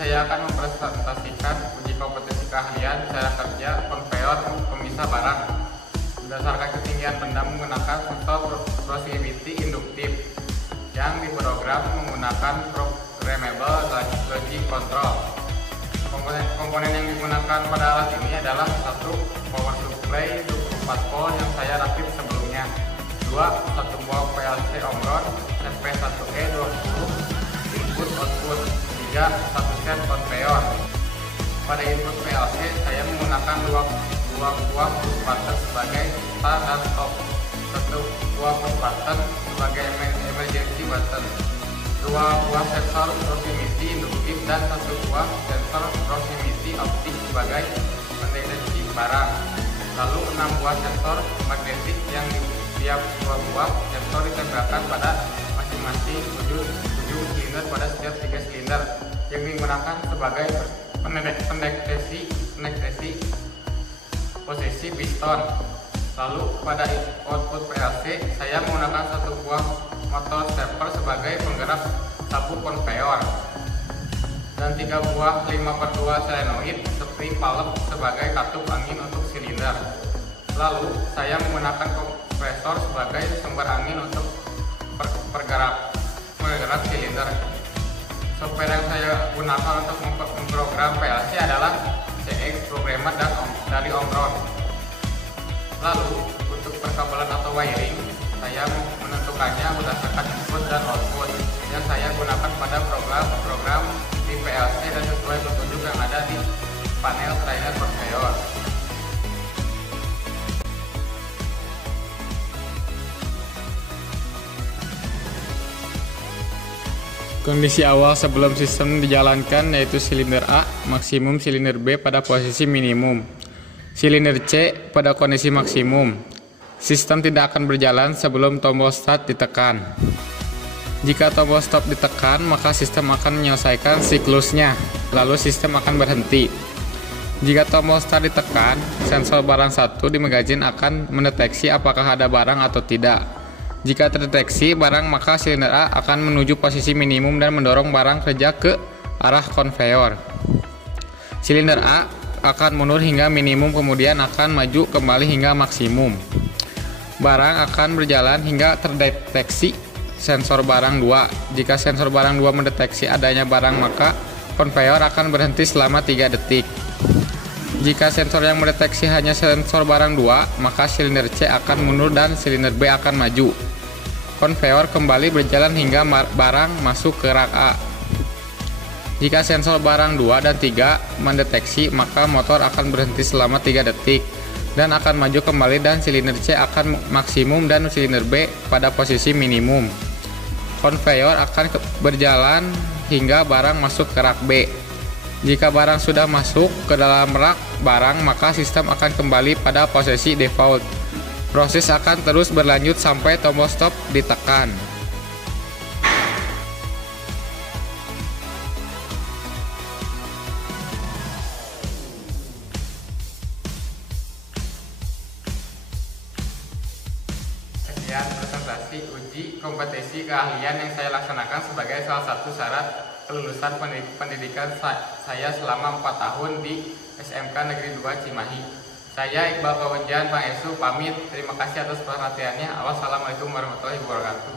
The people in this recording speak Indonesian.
saya akan mempresentasikan uji kompetensi keahlian cara kerja konveyor pemisah barang berdasarkan ketinggian benda menggunakan sensor proximity induktif yang diprogram menggunakan programmable logic control. Komponen yang digunakan pada alat ini adalah satu power supply 24 volt yang saya rakit sebelumnya, dua satu buah PLC Omron SP1E 20 input output, tiga satu set konveyor. Pada input PLC saya menggunakan dua buah push button sebagai start dan stop, satu buah push button sebagai emergency button, dua buah sensor proximity induktif dan satu buah sensor proximity optik sebagai pendeteksi barang. Lalu 6 buah sensor magnetik yang di setiap 2 buah sensor ditempelkan pada masing-masing ujung silinder pada setiap 3 silinder yang digunakan sebagai pendeteksi posisi piston. Lalu pada output PLC saya menggunakan satu buah motor stepper sebagai penggerak sabuk konveyor dan 3 buah 5/2 solenoid spring valve sebagai katup angin untuk silinder. Lalu saya menggunakan kompresor sebagai sumber angin untuk bergerak silinder. Software yang saya gunakan untuk memprogram PLC adalah CX Programmer dari Omron. Lalu untuk perkabelan atau wiring saya menentukannya berdasarkan input dan output yang saya gunakan pada program di PLC dan sesuai petunjuk yang ada di panel trainer konveyor. Kondisi awal sebelum sistem dijalankan yaitu silinder A maksimum, silinder B pada posisi minimum, silinder C pada kondisi maksimum. Sistem tidak akan berjalan sebelum tombol start ditekan. Jika tombol stop ditekan, maka sistem akan menyelesaikan siklusnya, lalu sistem akan berhenti. Jika tombol start ditekan, sensor barang 1 di magazin akan mendeteksi apakah ada barang atau tidak. Jika terdeteksi barang, maka silinder A akan menuju posisi minimum dan mendorong barang kerja ke arah konveyor. Silinder A akan mundur hingga minimum, kemudian akan maju kembali hingga maksimum. Barang akan berjalan hingga terdeteksi sensor barang 2. Jika sensor barang 2 mendeteksi adanya barang, maka konveyor akan berhenti selama 3 detik. Jika sensor yang mendeteksi hanya sensor barang 2, maka silinder C akan mundur dan silinder B akan maju. Konveyor kembali berjalan hingga barang masuk ke rak A. Jika sensor barang 2 dan 3 mendeteksi, maka motor akan berhenti selama 3 detik dan akan maju kembali dan silinder C akan maksimum dan silinder B pada posisi minimum. Konveyor akan berjalan hingga barang masuk ke rak B. Jika barang sudah masuk ke dalam rak barang, maka sistem akan kembali pada posisi default. Proses akan terus berlanjut sampai tombol stop ditekan. Sekian presentasi uji kompetensi keahlian yang saya laksanakan sebagai salah satu syarat kelulusan pendidikan saya selama 4 tahun di SMK Negeri 2 Cimahi. Saya Iqbal Kawenjan Bang Esu pamit. Terima kasih atas perhatiannya. Wassalamualaikum warahmatullahi wabarakatuh.